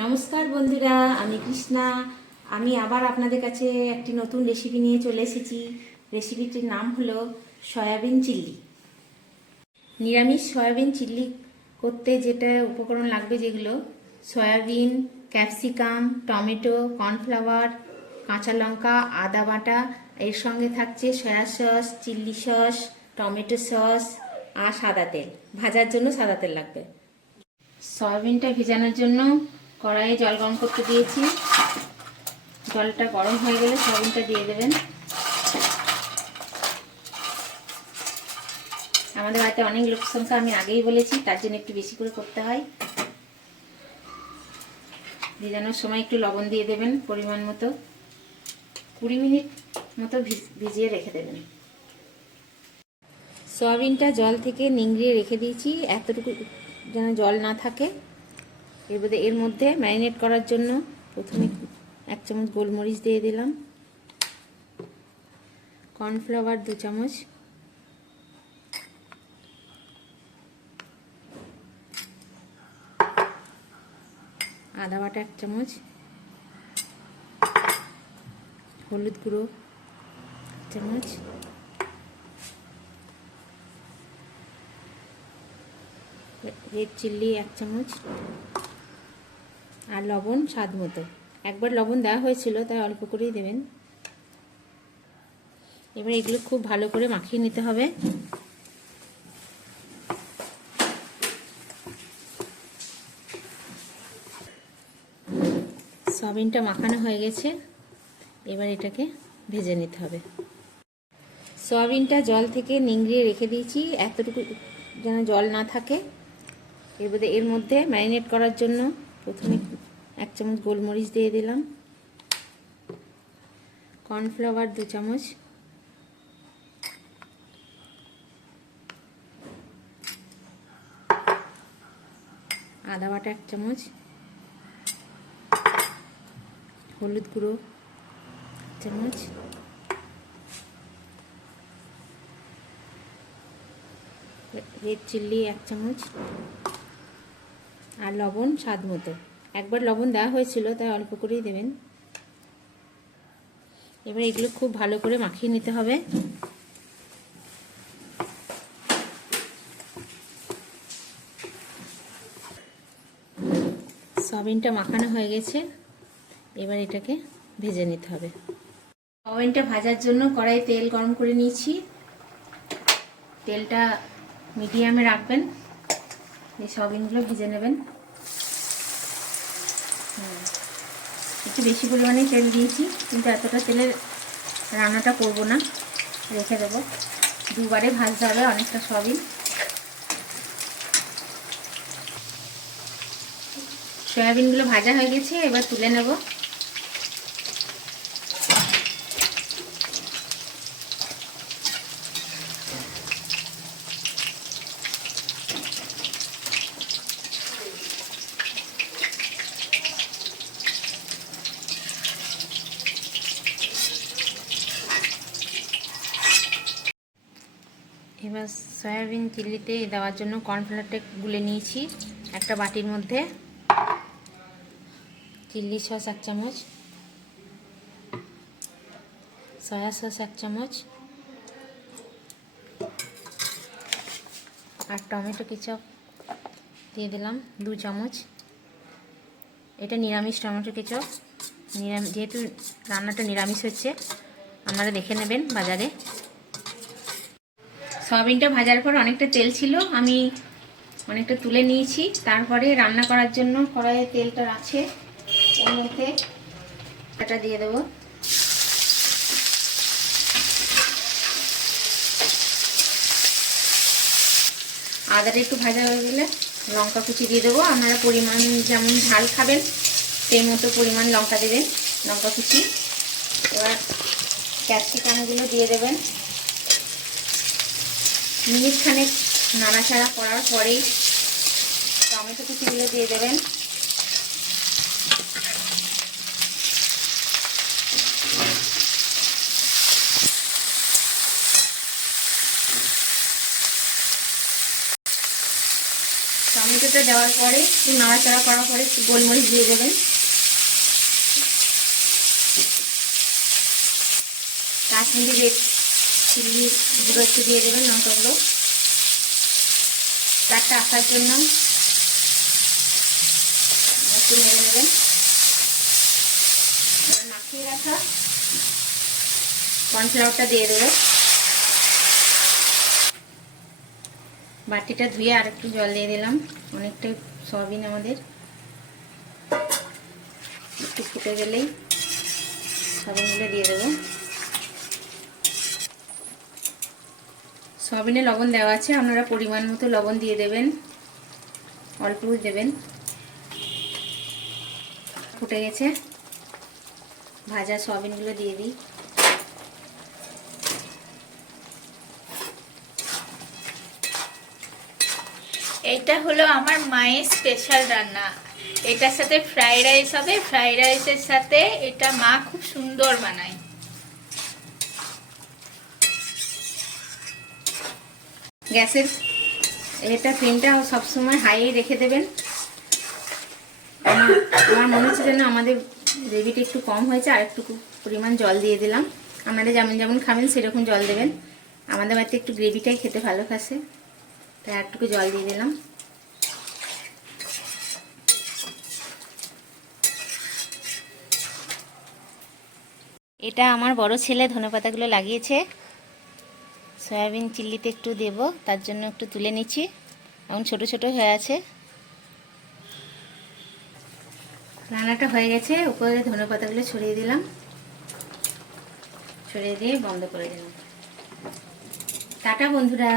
নমস্কার বন্ধুরা, আমি কৃষ্ণা। আমি আবার আপনাদের কাছে একটি নতুন রেসিপি নিয়ে চলে এসেছি। রেসিপিটির নাম হলো সয়াবিন চিল্লি। নিরামিষ সয়াবিন চিল্লি করতে যেটা উপকরণ লাগবে, যেগুলো সয়াবিন, ক্যাপসিকাম, টমেটো, কর্নফ্লাওয়ার, কাঁচা লঙ্কা, আদা বাটা, এর সঙ্গে থাকছে সয়া সস, চিল্লি সস, টমেটো সস আর সাদা তেল। ভাজার জন্য সাদা তেল লাগবে। সয়াবিনটা ভেজানোর জন্য কড়াইয়ে জল গরম করতে দিয়েছি। জলটা গরম হয়ে গেলে সয়াবিনটা দিয়ে দেবেন। আমাদের বাড়িতে অনেক লোক সংখ্যা, আমি আগেই বলেছি, তার জন্য একটু বেশি করে করতে হয়। ভেজানোর সময় একটু লবণ দিয়ে দেবেন পরিমাণ মতো। 20 মিনিট মতো ভিজিয়ে রেখে দেবেন। সয়াবিনটা জল থেকে নিংড়িয়ে রেখে দিয়েছি, এতটুকু যেন জল না থাকে। এর মধ্যে ম্যারিনেট করার জন্য প্রথমে 1 চামচ গোলমরিচ দিয়ে দিলাম, কর্নফ্লাওয়ার 2 চামচ, আদা বাটা 1 চামচ, হলুদ গুঁড়ো 1 চামচ, রেড চিল্লি 1 চামচ আর লবণ স্বাদ মতো। একবার লবণ দেওয়া হয়েছিল, তাই অল্প করেই দেবেন। এবার এগুলো খুব ভালো করে মাখিয়ে নিতে হবে। সয়াবিনটা মাখানো হয়ে গেছে, এবার এটাকে ভেজে নিতে হবে। সয়াবিনটা জল থেকে নিংড়িয়ে রেখে দিয়েছি, এতটুকু যেন জল না থাকে। এর মধ্যে ম্যারিনেট করার জন্য প্রথমে 1 চামচ গোলমরিচ দিয়ে দিলাম, কর্নফ্লাওয়ার 2 চামচ, আদা বাটা 1 চামচ, হলুদ গুঁড়ো 1 চামচ, রেড চিল্লি 1 চামচ আর লবণ স্বাদ মতো। একবার লবণ দেওয়া হয়েছিল, তাই অল্প করেই দেবেন। এবার এগুলো খুব ভালো করে মাখিয়ে নিতে হবে। সয়াবিনটা মাখানো হয়ে গেছে, এবার এটাকে ভেজে নিতে হবে। সয়াবিনটা ভাজার জন্য কড়াইয়ে তেল গরম করে নিয়েছি। তেলটা মিডিয়ামে রাখবেন, এই সয়াবিনগুলো ভেজে নেবেন। একটু বেশি পরিমাণে তেল দিয়েছি, কিন্তু এতটা তেলের রান্নাটা করব না, রেখে দেবো। দুবারে ভাজতে হবে অনেকটা সয়াবিন। সয়াবিনগুলো ভাজা হয়ে গেছে, এবার তুলে নেব। এবার সয়াবিন চিল্লিতে দেওয়ার জন্য কর্নফ্লাওয়ারটা গুলে নিয়েছি একটা বাটির মধ্যে। চিল্লি সস 1 চামচ, সয়া সস 1 চামচ আর টমেটো কেচাপ দিয়ে দিলাম 2 চামচ। এটা নিরামিষ টমেটো কেচাপ, যেহেতু রান্নাটা নিরামিষ হচ্ছে, আপনারা দেখে নেবেন বাজারে। সয়াবিনটা ভাজার পর অনেকটা তেল ছিল, আমি অনেকটা তুলে নিয়েছি। তারপরে রান্না করার জন্য কড়াইয়ে তেলটা আছে, ওর মধ্যে এটা দিয়ে দেবো। আদাটা একটু ভাজা হয়ে গেলে লঙ্কা কুচি দিয়ে দেবো। আপনারা পরিমাণ যেমন ঝাল খাবেন সেই মতো পরিমাণ লঙ্কা দেবেন, লঙ্কা কুচি। এবার ক্যাপসিকামগুলো দিয়ে দেবেন। মিনিট খানেক নাড়াচাড়া করার পরেই টমেটো কুচিগুলো দিয়ে দেবেন। টমেটোটা দেওয়ার পরে একটু নাড়াচাড়া করার পরে একটু গোলমরিচ দিয়ে দেবেন। কাশ্মীরি রেড চিলি গুঁড়ো একটু দিয়ে দেবেন, লঙ্কাগুলো কালারটা আসার জন্য একটু নেড়ে নেবেন। এবার মাখিয়ে রাখা কর্নফ্লাওয়ারটা দিয়ে দেবো। বাটিটা ধুয়ে আর একটু জল দিয়ে দিলাম, অনেকটাই সয়াবিন আমাদের। একটু ফুটে গেলেই সয়াবিনগুলো দিয়ে দেবো। সয়াবিনে লবণ দেওয়া আছে, আপনারা পরিমাণ মতো লবণ দিয়ে দেবেন, অল্প দেবেন। ফুটে গেছে, ভাজা সয়াবিনগুলো দিয়ে দিই। এইটা হলো আমার মায়ের স্পেশাল রান্না। এটার সাথে ফ্রাইড রাইস হবে, ফ্রাইড রাইসের সাথে এটা মা খুব সুন্দর বানায়। গ্যাসের এটা ফ্লেমটা সবসময় হাই রেখে দেবেন। আমার মনে হচ্ছে যেন আমাদের গ্রেভিটা একটু কম হয়েছে, আর একটু পরিমাণ জল দিয়ে দিলাম। আপনারা যেমন যেমন খাবেন সেরকম জল দেবেন। আমাদের বাড়িতে একটু গ্রেভিটাই খেতে ভালোবাসে, তাই আর একটু জল দিয়ে দিলাম। এটা আমার বড় ছেলে ধনেপাতাগুলো লাগিয়েছে, সয়াবিন চিল্লিতে একটু দেব, তার জন্য একটু তুলে নিচ্ছি। এখন ছোট ছোট হয়ে আছে। রান্নাটা হয়ে গেছে, উপরে ধনেপাতাগুলো ছড়িয়ে দিলাম, ছড়িয়ে দিয়ে বন্ধ করে দিলাম। টাটা বন্ধুরা।